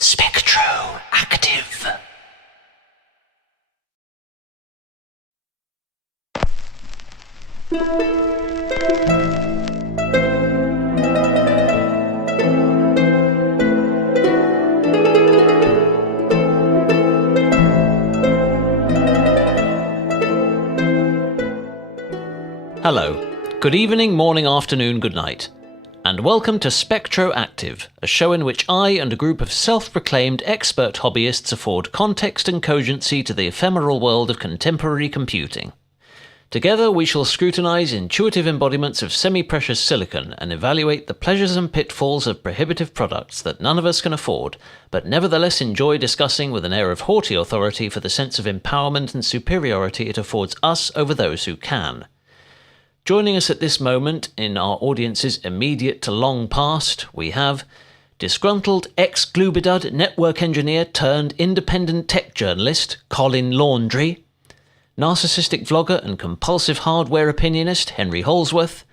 Spectroactive. Hello, good evening, morning, afternoon, good night, and welcome to Spectroactive, a show in which I and a group of self-proclaimed expert hobbyists afford context and cogency to the ephemeral world of contemporary computing. Together we shall scrutinise intuitive embodiments of semi-precious silicon and evaluate the pleasures and pitfalls of prohibitive products that none of us can afford, but nevertheless enjoy discussing with an air of haughty authority for the sense of empowerment and superiority it affords us over those who can. Joining us at this moment, in our audience's immediate to long past, we have disgruntled ex-Glubidud network engineer turned independent tech journalist Colin Laundrie, narcissistic vlogger and compulsive hardware opinionist Henry Holsworth,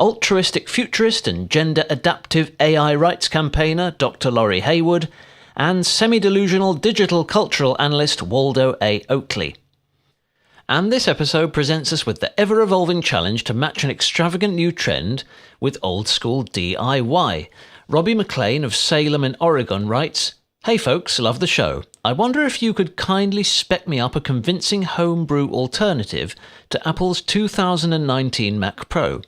altruistic futurist and gender-adaptive AI rights campaigner Dr. Laurie Haywood, and semi-delusional digital cultural analyst Waldo A. Oakley. And this episode presents us with the ever-evolving challenge to match an extravagant new trend with old-school DIY. Robbie McLean of Salem in Oregon writes, "Hey folks, love the show. I wonder if you could kindly spec me up a convincing homebrew alternative to Apple's 2019 Mac Pro.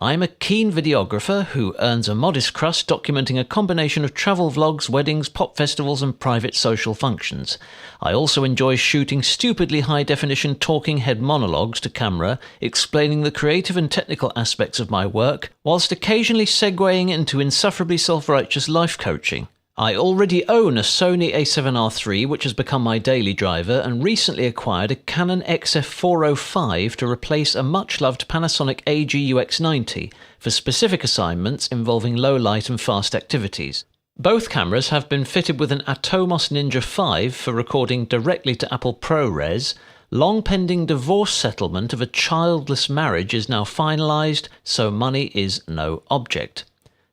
I'm a keen videographer who earns a modest crust documenting a combination of travel vlogs, weddings, pop festivals and private social functions. I also enjoy shooting stupidly high-definition talking head monologues to camera, explaining the creative and technical aspects of my work, whilst occasionally segueing into insufferably self-righteous life coaching. I already own a Sony a7R III, which has become my daily driver, and recently acquired a Canon XF405 to replace a much-loved Panasonic AG-UX90 for specific assignments involving low light and fast activities. Both cameras have been fitted with an Atomos Ninja 5 for recording directly to Apple ProRes. Long-pending divorce settlement of a childless marriage is now finalised, so money is no object.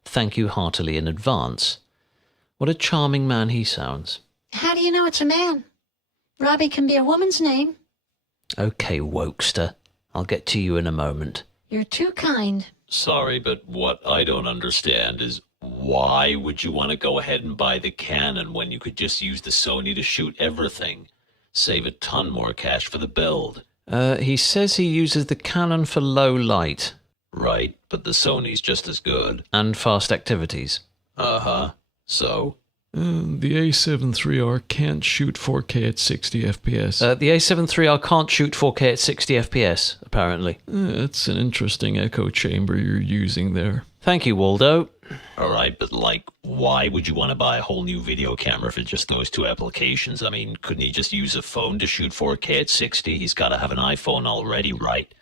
Thank you heartily in advance." What a charming man he sounds. How do you know it's a man? Robbie can be a woman's name. Okay, wokester. I'll get to you in a moment. You're too kind. Sorry, but what I don't understand is why would you want to go ahead and buy the Canon when you could just use the Sony to shoot everything? Save a ton more cash for the build. He says he uses the Canon for low light. Right, but the Sony's just as good. And fast activities. Uh-huh. So? The A7 IIIR can't shoot 4K at 60 FPS. The A7 IIIR can't shoot 4K at 60 FPS, apparently. It's an interesting echo chamber you're using there. Thank you, Waldo. Alright, but why would you want to buy a whole new video camera for just those two applications? I mean, couldn't he just use a phone to shoot 4K at 60? He's got to have an iPhone already, right?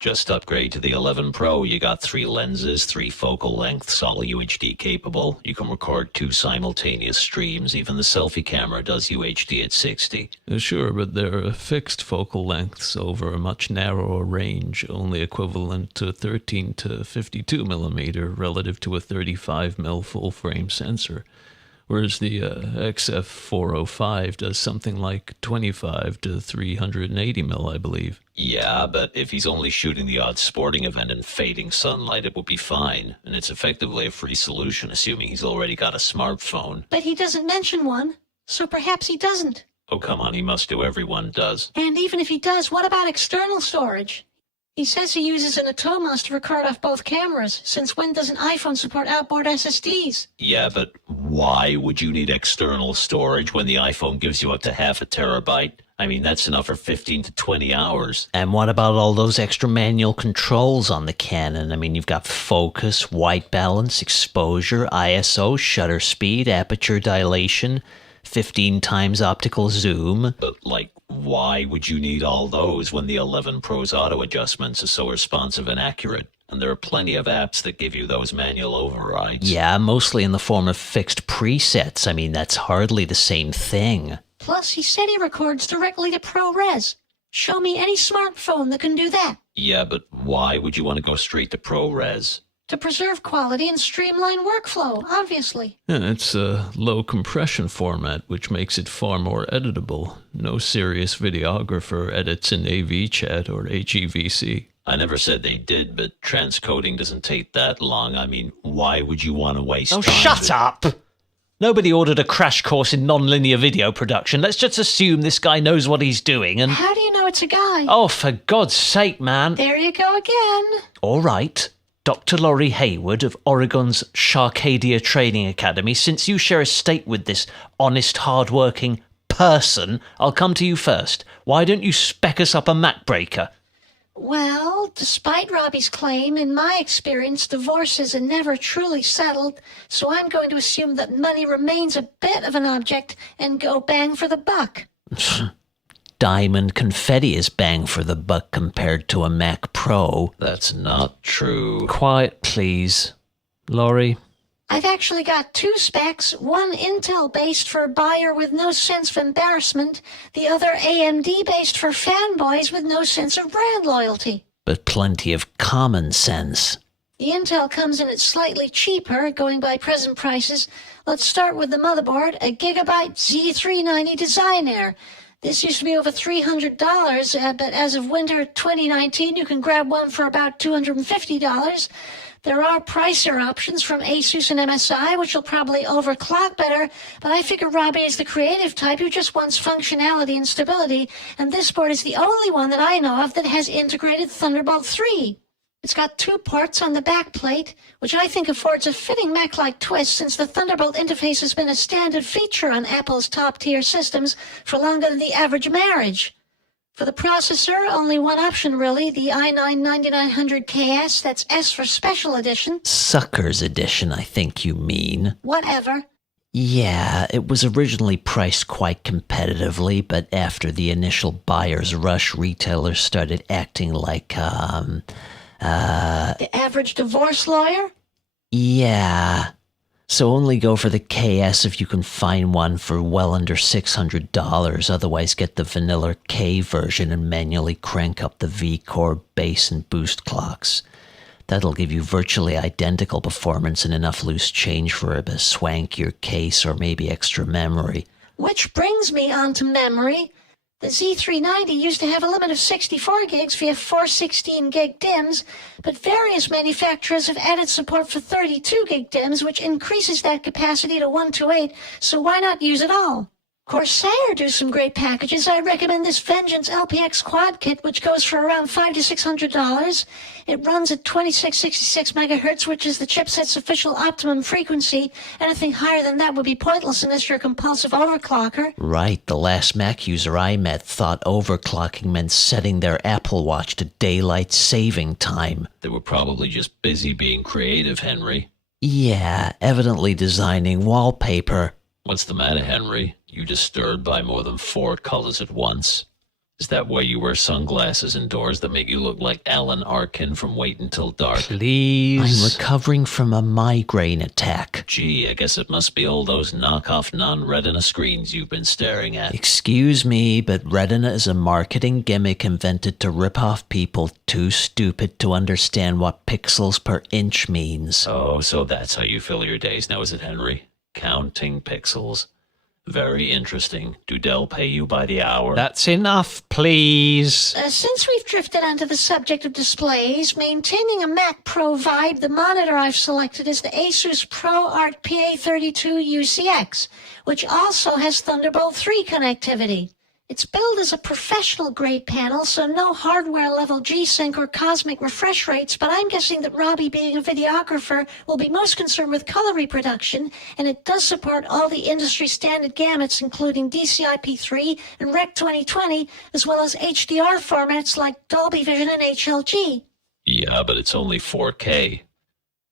Just upgrade to the 11 Pro. You got 3 lenses, 3 focal lengths, all UHD capable. You can record 2 simultaneous streams. Even the selfie camera does UHD at 60. Sure, but they're fixed focal lengths over a much narrower range, only equivalent to 13 to 52 millimeter relative to a 35mm full-frame sensor. Whereas the XF405 does something like 25 to 380mm, I believe. Yeah, but if he's only shooting the odd sporting event in fading sunlight, it would be fine. And it's effectively a free solution, assuming he's already got a smartphone. But he doesn't mention one, so perhaps he doesn't. Oh, come on, he must do. Everyone does. And even if he does, what about external storage? He says he uses an Atomos to record off both cameras. Since when does an iPhone support outboard SSDs? Yeah, but why would you need external storage when the iPhone gives you up to half a terabyte? I mean, that's enough for 15 to 20 hours. And what about all those extra manual controls on the Canon? I mean, you've got focus, white balance, exposure, ISO, shutter speed, aperture dilation, 15 times optical zoom. But, why would you need all those when the 11 Pro's auto adjustments are so responsive and accurate? And there are plenty of apps that give you those manual overrides. Yeah, mostly in the form of fixed presets. I mean, that's hardly the same thing. Plus, he said he records directly to ProRes. Show me any smartphone that can do that. Yeah, but why would you want to go straight to ProRes? To preserve quality and streamline workflow, obviously. Yeah, it's a low compression format, which makes it far more editable. No serious videographer edits in AV chat or HEVC. I never said they did, but transcoding doesn't take that long. I mean, why would you want to waste Oh, time? shut up! Nobody ordered a crash course in non-linear video production. Let's just assume this guy knows what he's doing and... How do you know it's a guy? Oh, for God's sake, man. There you go again. All right. Dr. Laurie Hayward of Oregon's Sharkadia Training Academy, since you share a state with this honest, hard-working person, I'll come to you first. Why don't you spec us up a Mac breaker? Well, despite Robbie's claim, in my experience, divorces are never truly settled, so I'm going to assume that money remains a bit of an object and go bang for the buck. Diamond confetti is bang for the buck compared to a Mac Pro. That's not true. Quiet, please. Laurie? I've actually got two specs, one Intel-based for a buyer with no sense of embarrassment, the other AMD-based for fanboys with no sense of brand loyalty. But plenty of common sense. The Intel comes in at slightly cheaper, going by present prices. Let's start with the motherboard, a Gigabyte Z390 Designair. This used to be over $300, but as of winter 2019, you can grab one for about $250. There are pricier options from Asus and MSI, which will probably overclock better, but I figure Robbie is the creative type who just wants functionality and stability, and this board is the only one that I know of that has integrated Thunderbolt 3. It's got two ports on the back plate, which I think affords a fitting Mac-like twist since the Thunderbolt interface has been a standard feature on Apple's top-tier systems for longer than the average marriage. For the processor, only one option really, the i9-9900KS, that's S for Special Edition. Suckers Edition, I think you mean. Whatever. Yeah, it was originally priced quite competitively, but after the initial buyer's rush, retailers started acting like, The average divorce lawyer? Yeah. So only go for the KS if you can find one for well under $600. Otherwise, get the vanilla K version and manually crank up the V-Core bass and boost clocks. That'll give you virtually identical performance and enough loose change for a swankier case or maybe extra memory. Which brings me on to memory. The Z390 used to have a limit of 64 gigs via 416 gig DIMMs, but various manufacturers have added support for 32 gig DIMMs, which increases that capacity to 128, so why not use it all? Corsair do some great packages. I recommend this Vengeance LPX Quad Kit, which goes for around $500 to $600. It runs at 2666 megahertz, which is the chipset's official optimum frequency. Anything higher than that would be pointless unless you're a compulsive overclocker. Right, the last Mac user I met thought overclocking meant setting their Apple Watch to daylight saving time. They were probably just busy being creative, Henry. Yeah, evidently designing wallpaper. What's the matter, Henry? You disturbed by more than 4 colors at once? Is that why you wear sunglasses indoors that make you look like Alan Arkin from Wait Until Dark? Please. I'm recovering from a migraine attack. Gee, I guess it must be all those knockoff non-retina screens you've been staring at. Excuse me, but Retina is a marketing gimmick invented to rip off people too stupid to understand what pixels per inch means. Oh, so that's how you fill your days now, is it, Henry? Counting pixels. Very interesting. Do Dell pay you by the hour? That's enough, please. Since we've drifted onto the subject of displays, maintaining a Mac Pro vibe, the monitor I've selected is the Asus ProArt PA32 UCX, which also has Thunderbolt 3 connectivity. It's billed as a professional-grade panel, so no hardware-level G-Sync or cosmic refresh rates, but I'm guessing that Robbie, being a videographer, will be most concerned with color reproduction, and it does support all the industry-standard gamuts, including DCI-P3 and Rec 2020, as well as HDR formats like Dolby Vision and HLG. Yeah, but it's only 4K.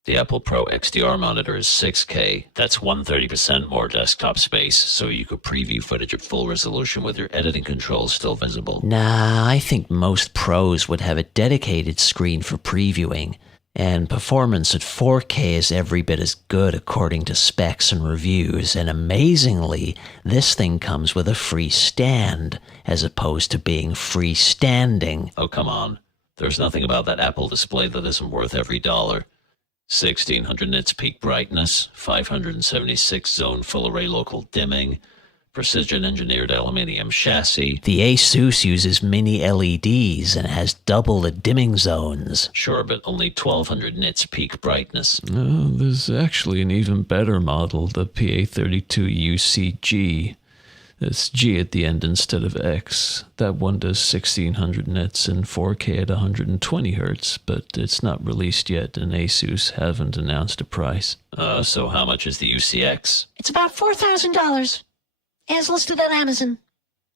The Apple Pro XDR monitor is 6K. That's 130% more desktop space, so you could preview footage at full resolution with your editing controls still visible. Nah, I think most pros would have a dedicated screen for previewing. And performance at 4K is every bit as good according to specs and reviews, and amazingly, this thing comes with a free stand, as opposed to being freestanding. Oh, come on. There's nothing about that Apple display that isn't worth every dollar. 1600 nits peak brightness, 576 zone full array local dimming, precision engineered aluminium chassis. The Asus uses mini LEDs and has double the dimming zones. Sure, but only 1200 nits peak brightness. There's actually an even better model, the PA32UCG. It's G at the end instead of X. That one does 1600 nits and 4K at 120 Hz, but it's not released yet, and Asus haven't announced a price. So how much is the UCX? It's about $4,000, as listed on Amazon.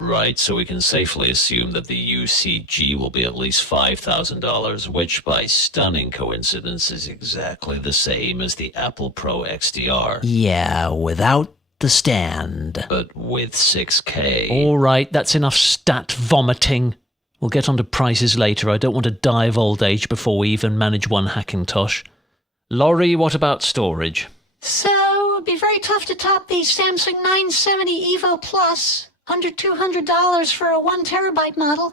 Right, so we can safely assume that the UCG will be at least $5,000, which by stunning coincidence is exactly the same as the Apple Pro XDR. Yeah, without the stand. But with 6K. All right, that's enough stat vomiting. We'll get on to prices later. I don't want to die of old age before we even manage one Hackintosh. Laurie, what about storage? So, it'd be very tough to top the Samsung 970 EVO Plus, under $200 for a 1 terabyte model.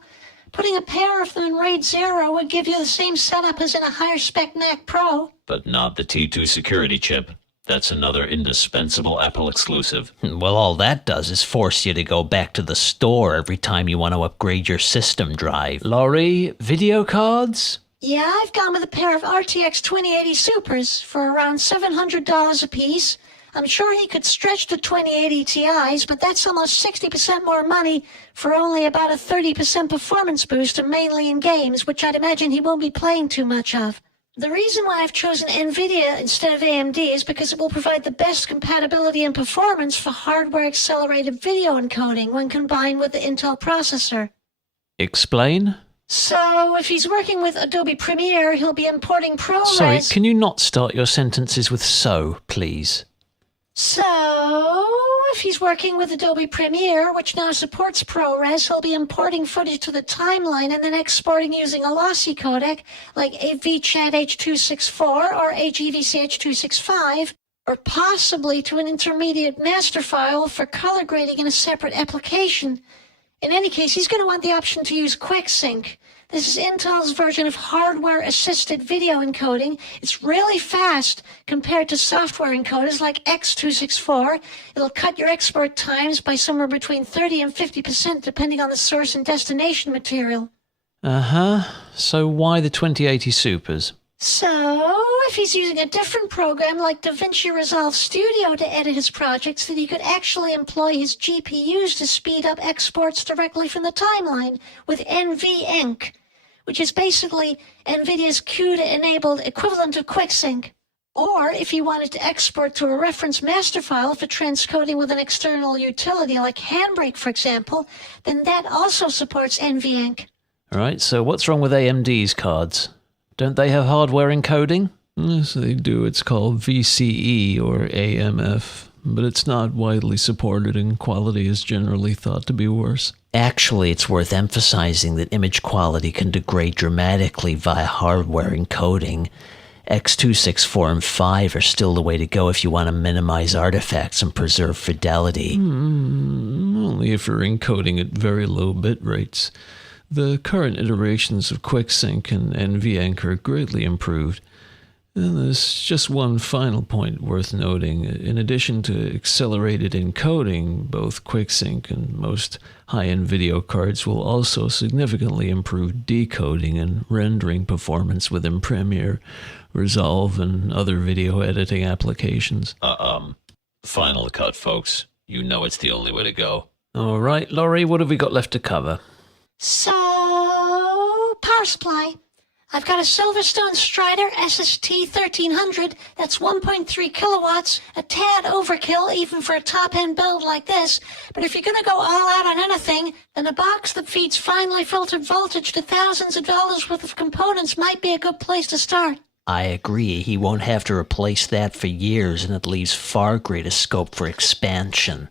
Putting a pair of them in RAID 0 would give you the same setup as in a higher spec Mac Pro. But not the T2 security chip. That's another indispensable Apple exclusive. Well, all that does is force you to go back to the store every time you want to upgrade your system drive. Laurie, video cards? Yeah, I've gone with a pair of RTX 2080 Supers for around $700 a piece. I'm sure he could stretch to 2080 Ti's, but that's almost 60% more money for only about a 30% performance boost, mainly in games, which I'd imagine he won't be playing too much of. The reason why I've chosen NVIDIA instead of AMD is because it will provide the best compatibility and performance for hardware-accelerated video encoding when combined with the Intel processor. Explain? So, if he's working with Adobe Premiere, he'll be importing ProRes... Sorry, can you not start your sentences with so, please? So, if he's working with Adobe Premiere, which now supports ProRes, he'll be importing footage to the timeline and then exporting using a lossy codec like AVChat H.264 or HEVC H.265, or possibly to an intermediate master file for color grading in a separate application. In any case, he's going to want the option to use QuickSync. This is Intel's version of hardware-assisted video encoding. It's really fast compared to software encoders like X264. It'll cut your export times by somewhere between 30 and 50% depending on the source and destination material. Uh-huh. So why the 2080 Supers? So, if he's using a different program like DaVinci Resolve Studio to edit his projects, then he could actually employ his GPUs to speed up exports directly from the timeline with NVEnc, which is basically NVIDIA's CUDA-enabled equivalent of QuickSync. Or if he wanted to export to a reference master file for transcoding with an external utility like Handbrake, for example, then that also supports NVEnc. All right, so what's wrong with AMD's cards? Don't they have hardware encoding? Yes, they do. It's called VCE or AMF, but it's not widely supported and quality is generally thought to be worse. Actually, it's worth emphasizing that image quality can degrade dramatically via hardware encoding. X264 and 5 are still the way to go if you want to minimize artifacts and preserve fidelity. Only if you're encoding at very low bit rates. The current iterations of QuickSync and NVEnc are greatly improved. And there's just one final point worth noting. In addition to accelerated encoding, both QuickSync and most high-end video cards will also significantly improve decoding and rendering performance within Premiere, Resolve, and other video editing applications. Final cut, folks. You know it's the only way to go. All right, Laurie, what have we got left to cover? So, power supply. I've got a Silverstone Strider SST 1300 that's 1.3 kilowatts, a tad overkill even for a top-end build like this, but if you're going to go all out on anything, then a box that feeds finely filtered voltage to thousands of dollars worth of components might be a good place to start. I agree, he won't have to replace that for years, and it leaves far greater scope for expansion.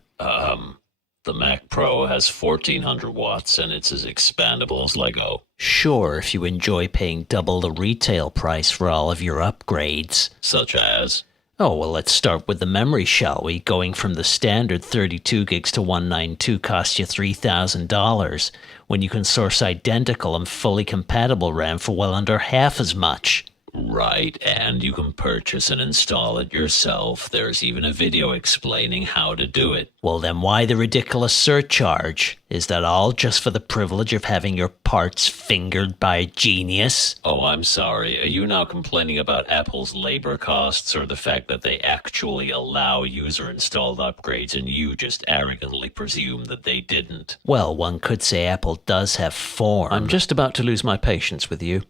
The Mac Pro has 1400 watts and it's as expandable as Lego. Sure, if you enjoy paying double the retail price for all of your upgrades. Such as? Oh, well, let's start with the memory, shall we? Going from the standard 32 gigs to 192 costs you $3,000, when you can source identical and fully compatible RAM for well under half as much. Right, and you can purchase and install it yourself. There's even a video explaining how to do it. Well, then why the ridiculous surcharge? Is that all just for the privilege of having your parts fingered by a genius? Oh, I'm sorry. Are you now complaining about Apple's labor costs or the fact that they actually allow user-installed upgrades and you just arrogantly presume that they didn't? Well, one could say Apple does have form. I'm just about to lose my patience with you.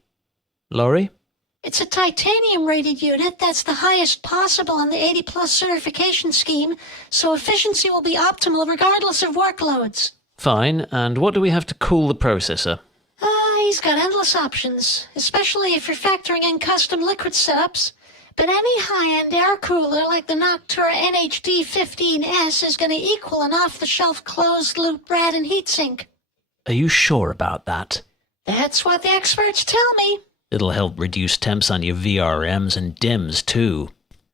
Laurie? It's a titanium-rated unit that's the highest possible in the 80-plus certification scheme, so efficiency will be optimal regardless of workloads. Fine, and what do we have to cool the processor? He's got endless options, especially if you're factoring in custom liquid setups. But any high-end air cooler like the Noctua NHD 15S is going to equal an off-the-shelf closed-loop Braden heatsink. Are you sure about that? That's what the experts tell me. It'll help reduce temps on your VRMs and DIMMs, too.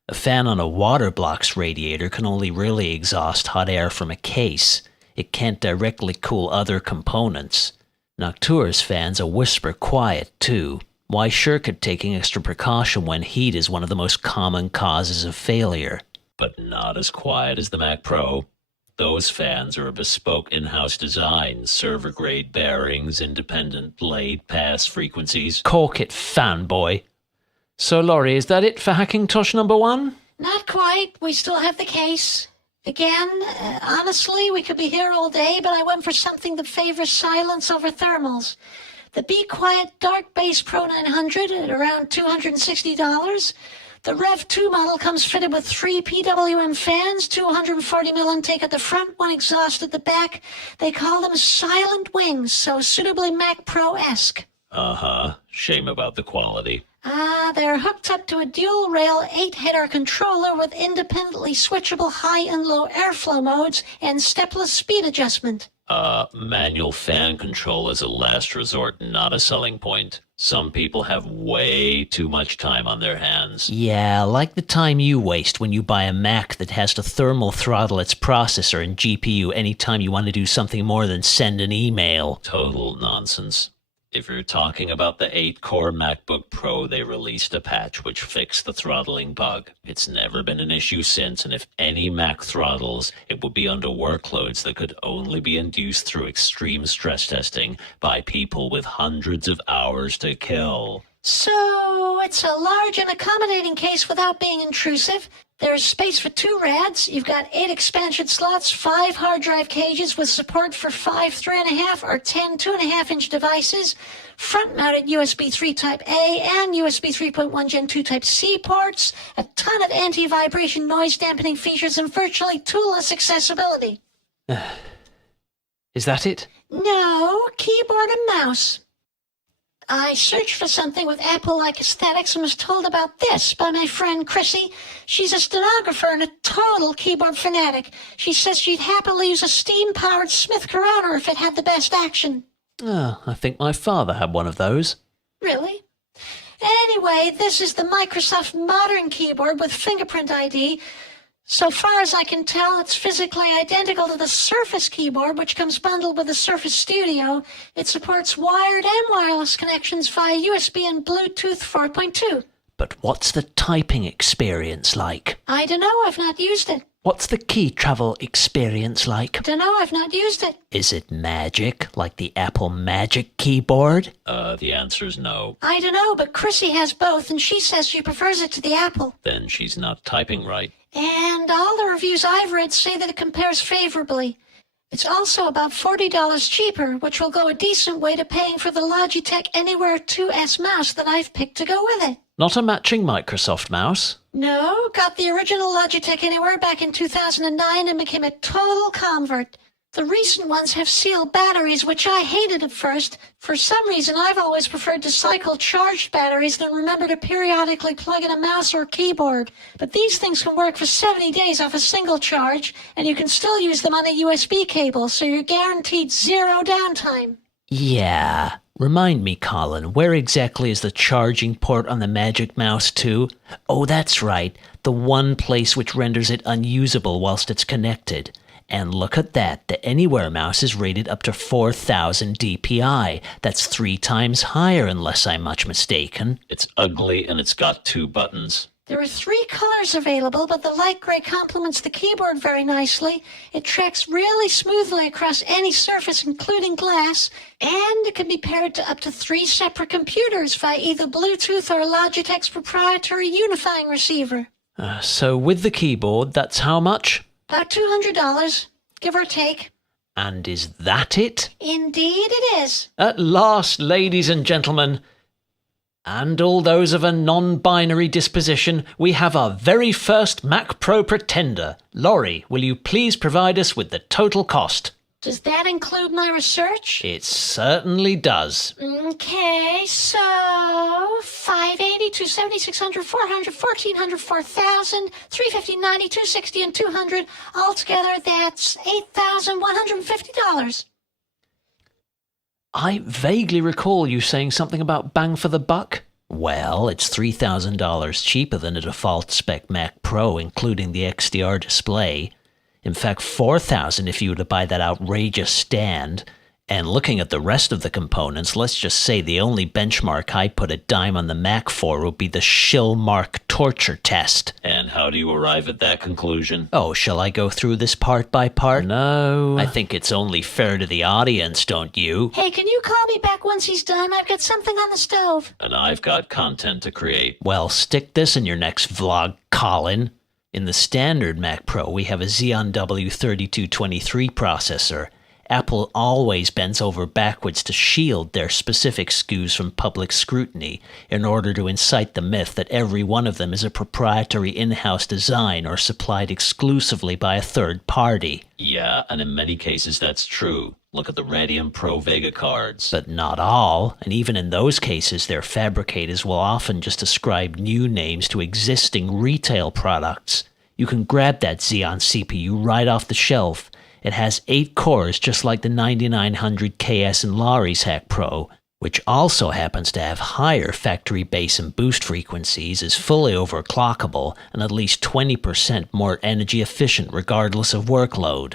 A fan on a water blocks radiator can only really exhaust hot air from a case. It can't directly cool other components. Noctua's fans are whisper quiet, too. Why shirk taking extra precaution when heat is one of the most common causes of failure? But not as quiet as the Mac Pro. Those fans are a bespoke in-house design, server-grade bearings, independent blade pass frequencies. Cork it, fanboy. So, Laurie, is that it for Hackintosh number 1? Not quite. We still have the case. Again, honestly, we could be here all day, but I went for something that favors silence over thermals. The Be Quiet Dark Base Pro 900 at around $260. The Rev 2 model comes fitted with 3 PWM fans, 240 mil intake at the front, 1 exhaust at the back. They call them silent wings, so suitably Mac Pro-esque. Uh-huh. Shame about the quality. They're hooked up to a dual-rail 8-header controller with independently switchable high and low airflow modes and stepless speed adjustment. Manual fan control is a last resort, not a selling point. Some people have way too much time on their hands. Yeah, like the time you waste when you buy a Mac that has to thermal throttle its processor and GPU anytime you want to do something more than send an email. Total nonsense. If you're talking about the 8-core MacBook Pro, they released a patch which fixed the throttling bug. It's never been an issue since, and if any Mac throttles, it would be under workloads that could only be induced through extreme stress testing by people with hundreds of hours to kill. So, it's a large and accommodating case without being intrusive. There's space for 2 RADs. You've got 8 expansion slots, 5 hard drive cages with support for 5 3.5 or 10 2.5-inch devices, front-mounted USB 3 Type-A and USB 3.1 Gen 2 Type-C ports, a ton of anti-vibration noise dampening features, and virtually toolless accessibility. Is that it? No, keyboard and mouse. I searched for something with Apple-like aesthetics and was told about this by my friend Chrissy. She's a stenographer and a total keyboard fanatic. She says she'd happily use a steam-powered Smith Corona if it had the best action. Oh, I think my father had one of those. Really? Anyway, this is the Microsoft Modern keyboard with fingerprint ID. So far as I can tell, it's physically identical to the Surface keyboard, which comes bundled with the Surface Studio. It supports wired and wireless connections via USB and Bluetooth 4.2. But what's the typing experience like? I don't know, I've not used it. What's the key travel experience like? Don't know, I've not used it. Is it magic, like the Apple Magic keyboard? The answer's no. I don't know, but Chrissy has both, and she says she prefers it to the Apple. Then she's not typing right. And all the reviews I've read say that it compares favorably. It's also about $40 cheaper, which will go a decent way to paying for the Logitech Anywhere 2S mouse that I've picked to go with it. Not a matching Microsoft mouse? No, got the original Logitech Anywhere back in 2009 and became a total convert. The recent ones have sealed batteries, which I hated at first. For some reason, I've always preferred to cycle charged batteries than remember to periodically plug in a mouse or keyboard. But these things can work for 70 days off a single charge, and you can still use them on a USB cable, so you're guaranteed zero downtime. Yeah. Remind me, Colin, where exactly is the charging port on the Magic Mouse 2? Oh, that's right. The one place which renders it unusable whilst it's connected. And look at that, the Anywhere mouse is rated up to 4000 DPI. That's 3 times higher unless I'm much mistaken. It's ugly and it's got 2 buttons. There are 3 colors available, but the light gray complements the keyboard very nicely. It tracks really smoothly across any surface, including glass, and it can be paired to up to 3 separate computers via either Bluetooth or Logitech's proprietary unifying receiver. So with the keyboard, that's how much? About $200, give or take. And is that it? Indeed it is. At last, ladies and gentlemen, and all those of a non-binary disposition, we have our very first Mac Pro pretender. Laurie, will you please provide us with the total cost? Does that include my research? It certainly does. Okay, so 580, 270, 600, 400, 1400, 4000, 350, 90, 260, and 200. Altogether, that's $8,150. I vaguely recall you saying something about bang for the buck. Well, it's $3,000 cheaper than a default spec Mac Pro, including the XDR display. In fact, $4,000 if you were to buy that outrageous stand. And looking at the rest of the components, let's just say the only benchmark I put a dime on the Mac for would be the shill mark torture test. And how do you arrive at that conclusion? Oh, shall I go through this part by part? No. I think it's only fair to the audience, don't you? Hey, can you call me back once he's done? I've got something on the stove. And I've got content to create. Well, stick this in your next vlog, Colin. In the standard Mac Pro, we have a Xeon W3223 processor. Apple always bends over backwards to shield their specific SKUs from public scrutiny in order to incite the myth that every one of them is a proprietary in-house design or supplied exclusively by a third party. Yeah, and in many cases that's true. Look at the Radeon Pro Vega cards. But not all, and even in those cases, their fabricators will often just ascribe new names to existing retail products. You can grab that Xeon CPU right off the shelf. It has 8 cores just like the 9900 KS in Laurie's Hack Pro, which also happens to have higher factory base and boost frequencies, is fully overclockable, and at least 20% more energy efficient regardless of workload.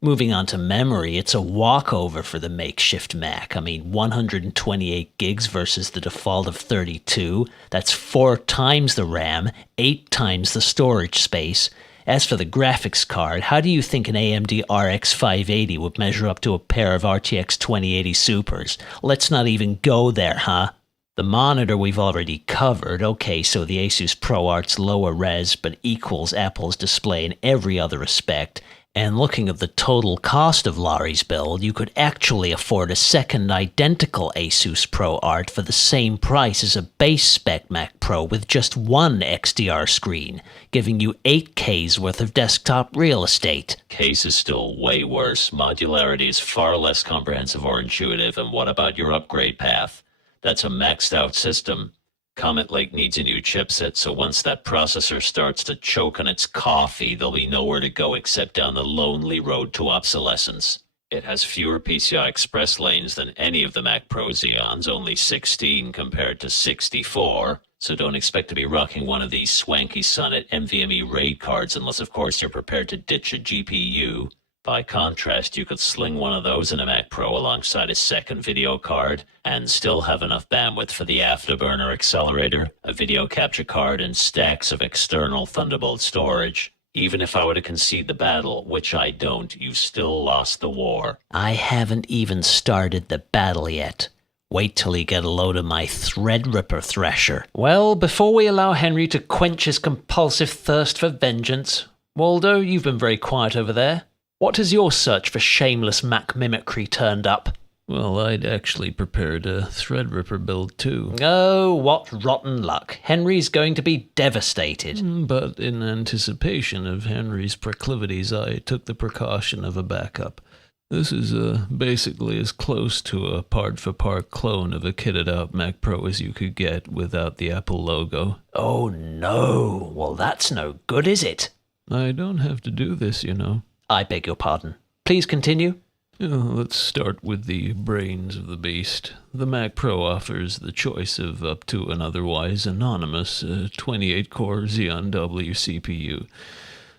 Moving on to memory, it's a walkover for the makeshift Mac. 128 gigs versus the default of 32. That's 4 times the RAM, 8 times the storage space. As for the graphics card, how do you think an AMD RX 580 would measure up to a pair of RTX 2080 Supers? Let's not even go there, huh? The monitor we've already covered. Okay, so the Asus ProArt's lower res but equals Apple's display in every other respect. And looking at the total cost of Laurie's build, you could actually afford a second identical Asus ProArt for the same price as a base spec Mac Pro with just one XDR screen, giving you 8K's worth of desktop real estate. Case is still way worse. Modularity is far less comprehensive or intuitive, and what about your upgrade path? That's a maxed out system. Comet Lake needs a new chipset, so once that processor starts to choke on its coffee, there'll be nowhere to go except down the lonely road to obsolescence. It has fewer PCI Express lanes than any of the Mac Pro Xeons, only 16 compared to 64, so don't expect to be rocking one of these swanky Sonnet NVMe RAID cards unless of course you're prepared to ditch a GPU. By contrast, you could sling one of those in a Mac Pro alongside a second video card and still have enough bandwidth for the Afterburner accelerator, a video capture card, and stacks of external Thunderbolt storage. Even if I were to concede the battle, which I don't, you've still lost the war. I haven't even started the battle yet. Wait till you get a load of my Threadripper Thresher. Well, before we allow Henry to quench his compulsive thirst for vengeance, Waldo, you've been very quiet over there. What has your search for shameless Mac mimicry turned up? Well, I'd actually prepared a Threadripper build too. Oh, what rotten luck. Henry's going to be devastated. But in anticipation of Henry's proclivities, I took the precaution of a backup. This is basically as close to a part-for-part clone of a kitted-out Mac Pro as you could get without the Apple logo. Oh no, well that's no good, is it? I don't have to do this, you know. I beg your pardon. Please continue. Let's start with the brains of the beast. The Mac Pro offers the choice of up to an otherwise anonymous 28-core Xeon W CPU.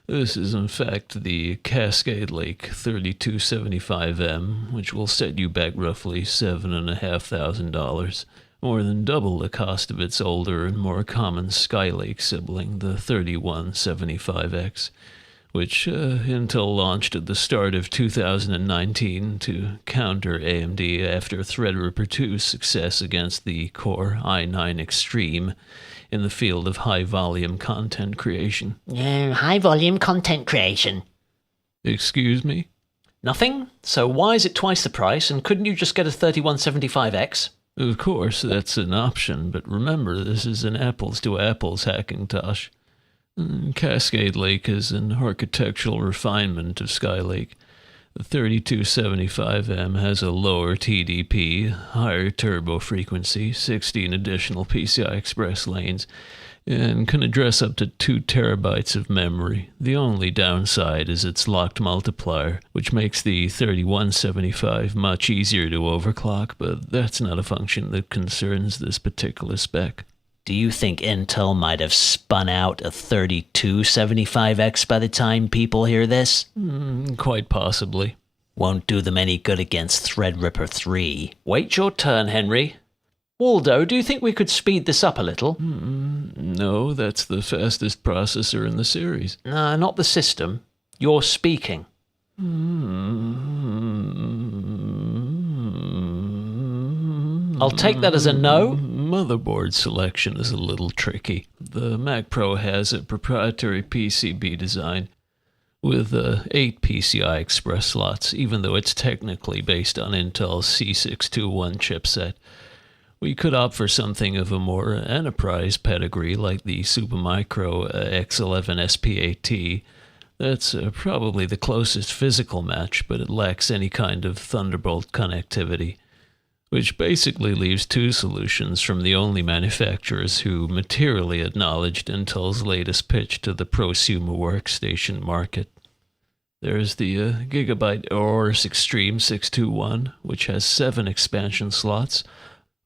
This is in fact the Cascade Lake 3275M, which will set you back roughly $7,500, more than double the cost of its older and more common Skylake sibling, the 3175X, which Intel launched at the start of 2019 to counter AMD after Threadripper 2's success against the Core i9 Extreme in the field of high-volume content creation. High-volume content creation. Excuse me? Nothing? So why is it twice the price, and couldn't you just get a 3175X? Of course, that's an option, but remember, this is an apples-to-apples Hackintosh. Cascade Lake is an architectural refinement of Skylake. The 3275M has a lower TDP, higher turbo frequency, 16 additional PCI Express lanes, and can address up to 2 terabytes of memory. The only downside is its locked multiplier, which makes the 3175 much easier to overclock, but that's not a function that concerns this particular spec. Do you think Intel might have spun out a 3275X by the time people hear this? Quite possibly. Won't do them any good against Threadripper 3. Wait your turn, Henry. Waldo, do you think we could speed this up a little? No, that's the fastest processor in the series. Not the system. You're speaking. I'll take that as a no. Motherboard selection is a little tricky. The Mac Pro has a proprietary PCB design with 8 PCI Express slots, even though it's technically based on Intel's C621 chipset. We could opt for something of a more enterprise pedigree like the Supermicro X11 SPAT. That's probably the closest physical match, but it lacks any kind of Thunderbolt connectivity, which basically leaves 2 solutions from the only manufacturers who materially acknowledged Intel's latest pitch to the prosumer workstation market. There's the Gigabyte Aorus Extreme 621, which has 7 expansion slots,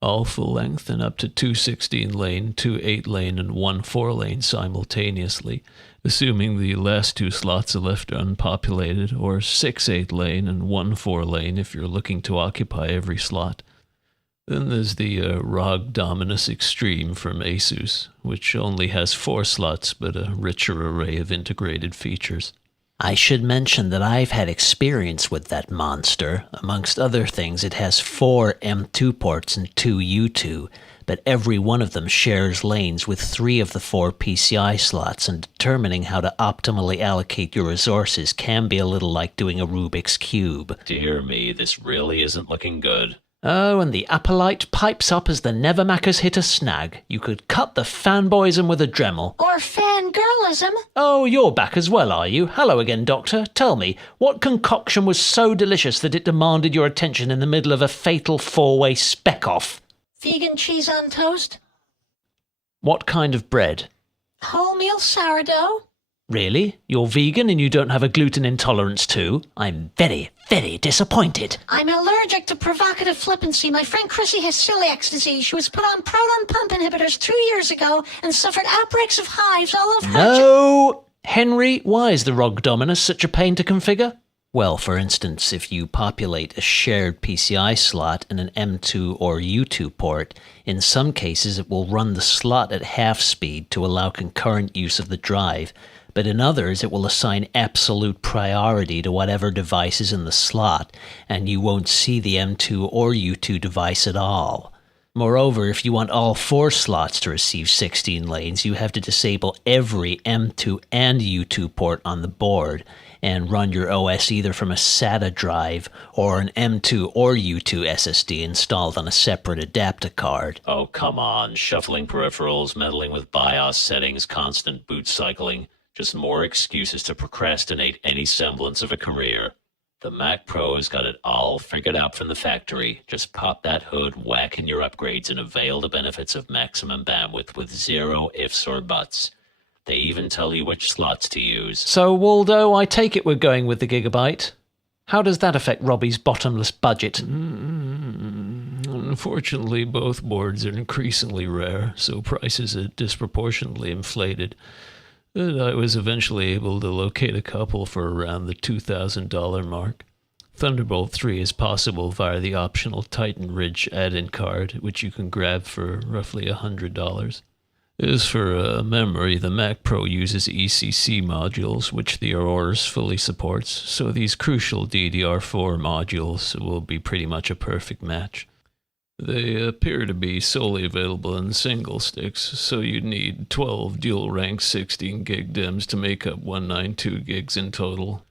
all full length and up to 2 16-lane, 2 8-lane, and 1 4-lane simultaneously, assuming the last 2 slots are left unpopulated, or 6 8-lane and 1 4-lane if you're looking to occupy every slot. Then there's the ROG Dominus Extreme from Asus, which only has 4 slots but a richer array of integrated features. I should mention that I've had experience with that monster. Amongst other things, it has 4 M2 ports and 2 U2, but every one of them shares lanes with 3 of the 4 PCI slots, and determining how to optimally allocate your resources can be a little like doing a Rubik's Cube. Dear me, this really isn't looking good. Oh, and the Appleite pipes up as the Nevermackers hit a snag. You could cut the fanboyism with a Dremel. Or fangirlism. Oh, you're back as well, are you? Hello again, Doctor. Tell me, what concoction was so delicious that it demanded your attention in the middle of a fatal 4-way spec-off? Vegan cheese on toast. What kind of bread? Wholemeal sourdough. Really? You're vegan and you don't have a gluten intolerance too? I'm very, very disappointed. I'm allergic to provocative flippancy. My friend Chrissy has celiac disease. She was put on proton pump inhibitors 2 years ago and suffered outbreaks of hives all over her... No! Henry, why is the ROG Dominus such a pain to configure? Well, for instance, if you populate a shared PCI slot and an M2 or U2 port, in some cases it will run the slot at half speed to allow concurrent use of the drive, but in others it will assign absolute priority to whatever device is in the slot, and you won't see the M2 or U2 device at all. Moreover, if you want all 4 slots to receive 16 lanes, you have to disable every M2 and U2 port on the board, and run your OS either from a SATA drive or an M2 or U2 SSD installed on a separate adapter card. Oh, come on. Shuffling peripherals, meddling with BIOS settings, constant boot cycling. Just more excuses to procrastinate any semblance of a career. The Mac Pro has got it all figured out from the factory. Just pop that hood, whack in your upgrades, and avail the benefits of maximum bandwidth with zero ifs or buts. They even tell you which slots to use. So, Waldo, I take it we're going with the gigabyte. How does that affect Robbie's bottomless budget? Unfortunately, both boards are increasingly rare, so prices are disproportionately inflated. But I was eventually able to locate a couple for around the $2,000 mark. Thunderbolt 3 is possible via the optional Titan Ridge add-in card, which you can grab for roughly $100. As for memory, the Mac Pro uses ECC modules, which the Aurora's fully supports, so these crucial DDR4 modules will be pretty much a perfect match. They appear to be solely available in single sticks, so you'd need 12 dual-rank 16-gig DIMMs to make up 192 gigs in total,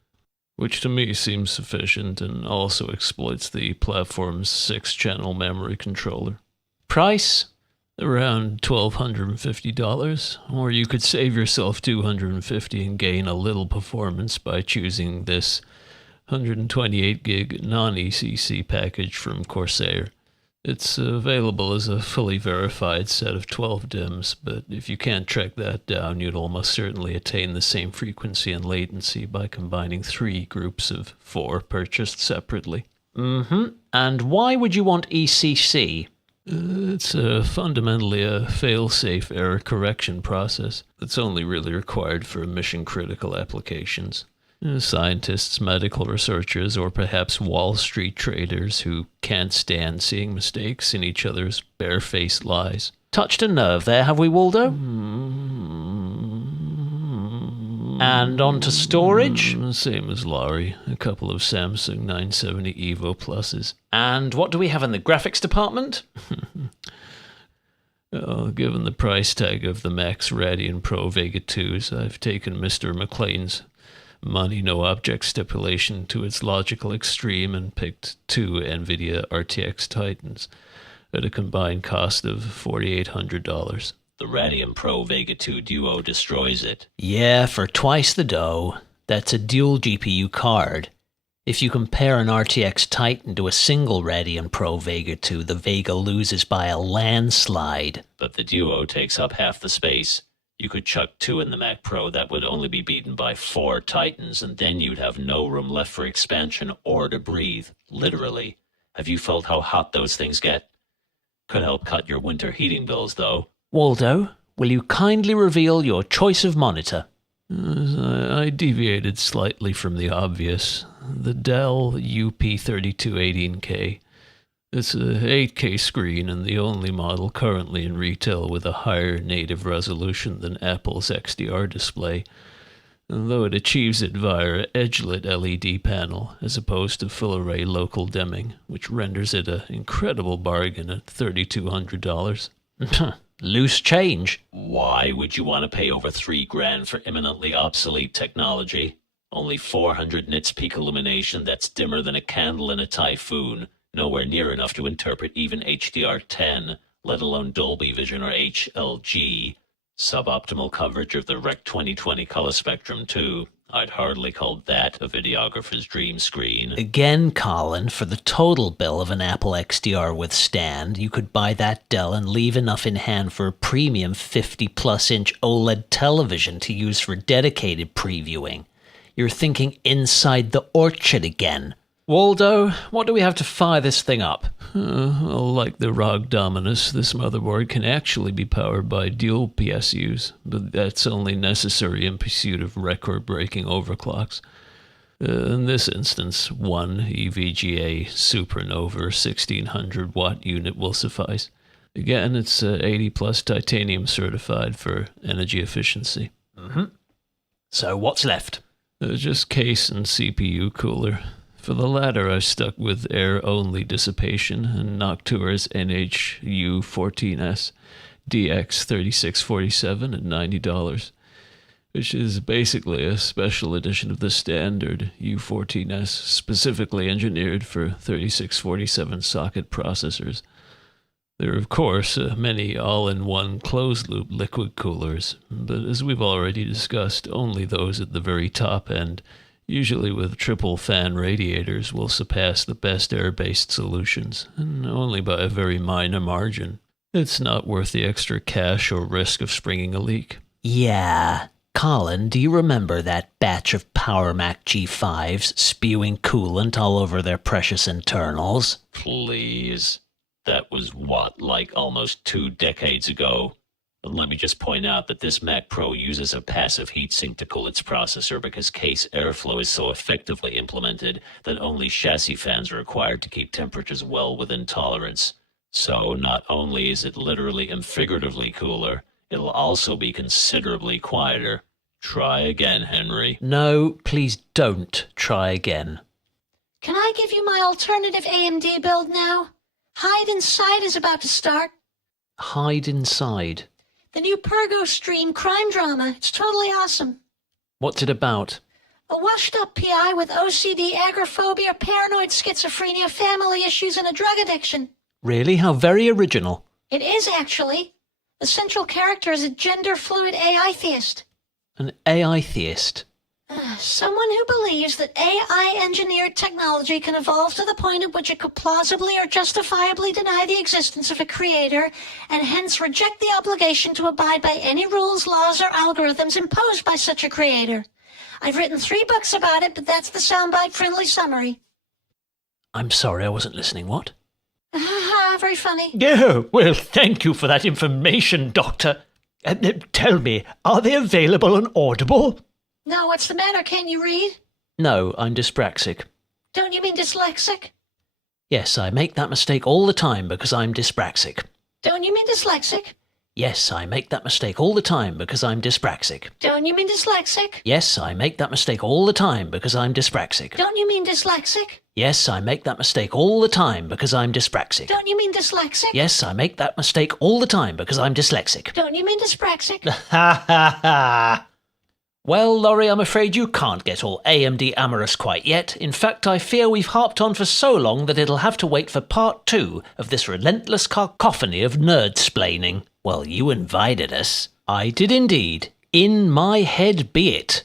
which to me seems sufficient and also exploits the platform's 6-channel memory controller. Price? Around $1,250, or you could save yourself $250 and gain a little performance by choosing this 128-gig non-ECC package from Corsair. It's available as a fully verified set of 12 DIMMs, but if you can't track that down, you'd almost certainly attain the same frequency and latency by combining 3 groups of 4 purchased separately. And why would you want ECC? It's fundamentally a fail-safe error correction process that's only really required for mission-critical applications. Scientists, medical researchers, or perhaps Wall Street traders who can't stand seeing mistakes in each other's barefaced lies. Touched a nerve there, have we, Waldo? And on to storage? Same as Laurie. A couple of Samsung 970 Evo Pluses. And what do we have in the graphics department? Given the price tag of the Max Radeon Pro Vega 2s, I've taken Mr. McLean's money no object stipulation to its logical extreme and picked 2 NVIDIA RTX Titans at a combined cost of $4,800. The Radeon Pro Vega 2 Duo destroys it. Yeah, for twice the dough. That's a dual GPU card. If you compare an RTX Titan to a single Radeon Pro Vega 2, the Vega loses by a landslide. But the Duo takes up half the space. You could chuck 2 in the Mac Pro that would only be beaten by 4 Titans, and then you'd have no room left for expansion or to breathe. Literally. Have you felt how hot those things get? Could help cut your winter heating bills, though. Waldo, will you kindly reveal your choice of monitor? I deviated slightly from the obvious. The Dell UP3218K. It's a 8K screen and the only model currently in retail with a higher native resolution than Apple's XDR display, though it achieves it via edgelit LED panel as opposed to full-array local dimming, which renders it an incredible bargain at $3,200. Loose change. Why would you want to pay over $3,000 for imminently obsolete technology? Only 400 nits peak illumination that's dimmer than a candle in a typhoon. Nowhere near enough to interpret even HDR10, let alone Dolby Vision or HLG. Suboptimal coverage of the Rec 2020 color spectrum, too. I'd hardly call that a videographer's dream screen. Again, Colin, for the total bill of an Apple XDR with stand, you could buy that Dell and leave enough in hand for a premium 50-plus inch OLED television to use for dedicated previewing. You're thinking inside the orchard again. Waldo, what do we have to fire this thing up? Well, like the ROG Dominus, this motherboard can actually be powered by dual PSUs, but that's only necessary in pursuit of record-breaking overclocks. In this instance, one EVGA Supernova 1600-watt unit will suffice. Again, it's 80-plus titanium certified for energy efficiency. So what's left? Just case and CPU cooler. For the latter, I've stuck with air-only dissipation and Noctua's NHU14S DX3647 at $90, which is basically a special edition of the standard U14S, specifically engineered for 3647 socket processors. There are, of course, many all-in-one closed-loop liquid coolers, but as we've already discussed, only those at the very top end usually with triple fan radiators, will surpass the best air-based solutions, and only by a very minor margin. It's not worth the extra cash or risk of springing a leak. Yeah. Colin, do you remember that batch of PowerMac G5s spewing coolant all over their precious internals? Please. That was like almost 2 decades ago. And let me just point out that this Mac Pro uses a passive heatsink to cool its processor because case airflow is so effectively implemented that only chassis fans are required to keep temperatures well within tolerance. So not only is it literally and figuratively cooler, it'll also be considerably quieter. Try again, Henry. No, please don't try again. Can I give you my alternative AMD build now? Hide Inside is about to start. Hide Inside. The new Pergo Stream crime drama. It's totally awesome. What's it about? A washed-up PI with OCD, agoraphobia, paranoid schizophrenia, family issues, and a drug addiction. Really? How very original. It is, actually. The central character is a gender-fluid AI theist. An AI theist. Someone who believes that AI-engineered technology can evolve to the point at which it could plausibly or justifiably deny the existence of a creator, and hence reject the obligation to abide by any rules, laws, or algorithms imposed by such a creator. I've written 3 books about it, but that's the soundbite-friendly summary. I'm sorry, I wasn't listening. What? Very funny. Oh, well, thank you for that information, Doctor. Tell me, are they available on Audible? No, what's the matter? Can't you read? No, I'm dyspraxic. Don't you mean dyslexic? Yes, I make that mistake all the time because I'm dyspraxic. Don't you mean dyslexic? Yes, I make that mistake all the time because I'm dyspraxic. Don't you mean dyslexic? Yes, I make that mistake all the time because I'm dyspraxic. Don't you mean dyslexic? Yes, I make that mistake all the time because I'm dyspraxic. Don't you mean dyslexic? Yes, I make that mistake all the time because I'm dyslexic. Don't you mean dyspraxic? Ha ha ha! Well, Laurie, I'm afraid you can't get all AMD amorous quite yet. In fact, I fear we've harped on for so long that it'll have to wait for part 2 of this relentless cacophony of nerd-splaining. Well, you invited us. I did indeed. In my head be it.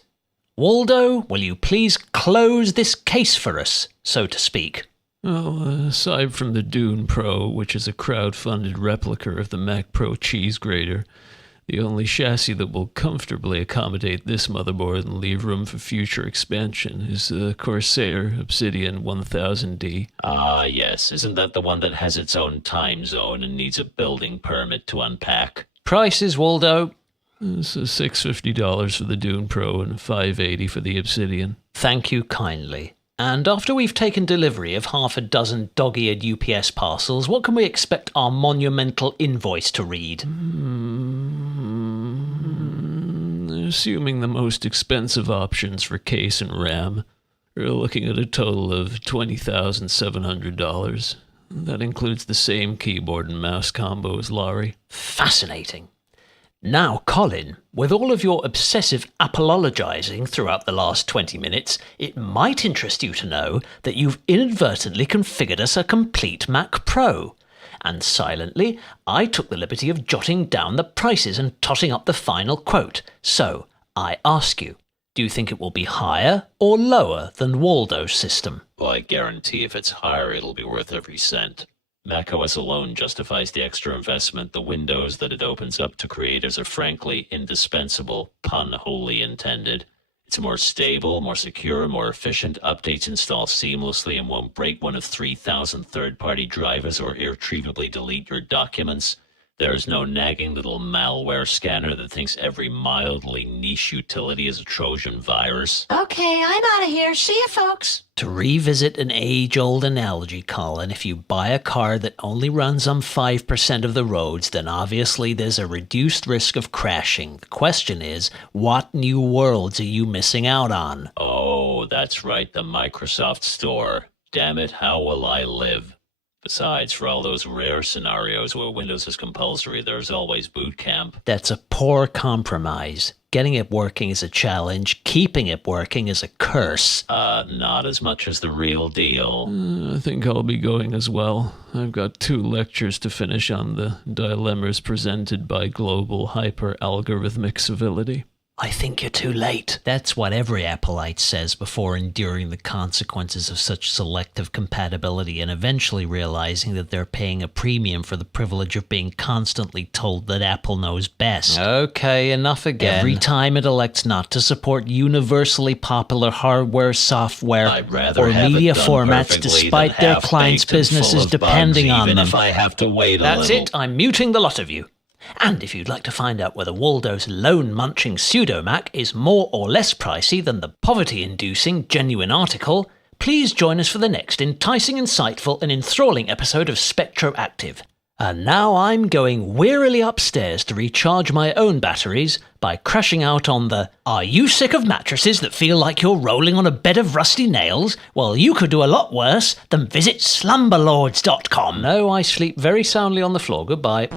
Waldo, will you please close this case for us, so to speak? Well, aside from the Dune Pro, which is a crowd-funded replica of the Mac Pro cheese grater, the only chassis that will comfortably accommodate this motherboard and leave room for future expansion is the Corsair Obsidian 1000D. Ah, yes. Isn't that the one that has its own time zone and needs a building permit to unpack? Prices, Waldo? It's $650 for the Dune Pro and $580 for the Obsidian. Thank you kindly. And after we've taken delivery of half a dozen dog-eared UPS parcels, what can we expect our monumental invoice to read? Assuming the most expensive options for case and RAM, we're looking at a total of $20,700. That includes the same keyboard and mouse combo as Laurie. Fascinating. Now, Colin, with all of your obsessive Appleologizing throughout the last 20 minutes, it might interest you to know that you've inadvertently configured us a complete Mac Pro. And silently, I took the liberty of jotting down the prices and totting up the final quote. So, I ask you, do you think it will be higher or lower than Waldo's system? Well, I guarantee if it's higher, it'll be worth every cent. macOS alone justifies the extra investment. The windows that it opens up to creators are frankly indispensable, pun wholly intended. It's more stable, more secure, more efficient. Updates install seamlessly and won't break one of 3,000 third-party drivers or irretrievably delete your documents. There's no nagging little malware scanner that thinks every mildly niche utility is a Trojan virus. Okay, I'm out of here. See you, folks. To revisit an age-old analogy, Colin, if you buy a car that only runs on 5% of the roads, then obviously there's a reduced risk of crashing. The question is, what new worlds are you missing out on? Oh, that's right, the Microsoft Store. Damn it, how will I live? Besides, for all those rare scenarios where Windows is compulsory, there's always Boot Camp. That's a poor compromise. Getting it working is a challenge. Keeping it working is a curse. Not as much as the real deal. I think I'll be going as well. I've got 2 lectures to finish on the dilemmas presented by global hyper-algorithmic civility. I think you're too late. That's what every Appleite says before enduring the consequences of such selective compatibility and eventually realizing that they're paying a premium for the privilege of being constantly told that Apple knows best. Okay, enough again. Every time it elects not to support universally popular hardware, software, or media formats despite their clients' businesses depending on them. If I have to wait That's it, I'm muting the lot of you. And if you'd like to find out whether Waldo's lone-munching pseudo-Mac is more or less pricey than the poverty-inducing genuine article, please join us for the next enticing, insightful, and enthralling episode of Spectroactive. And now I'm going wearily upstairs to recharge my own batteries by crashing out on the "Are you sick of mattresses that feel like you're rolling on a bed of rusty nails? Well, you could do a lot worse than visit slumberlords.com. No, I sleep very soundly on the floor. Goodbye.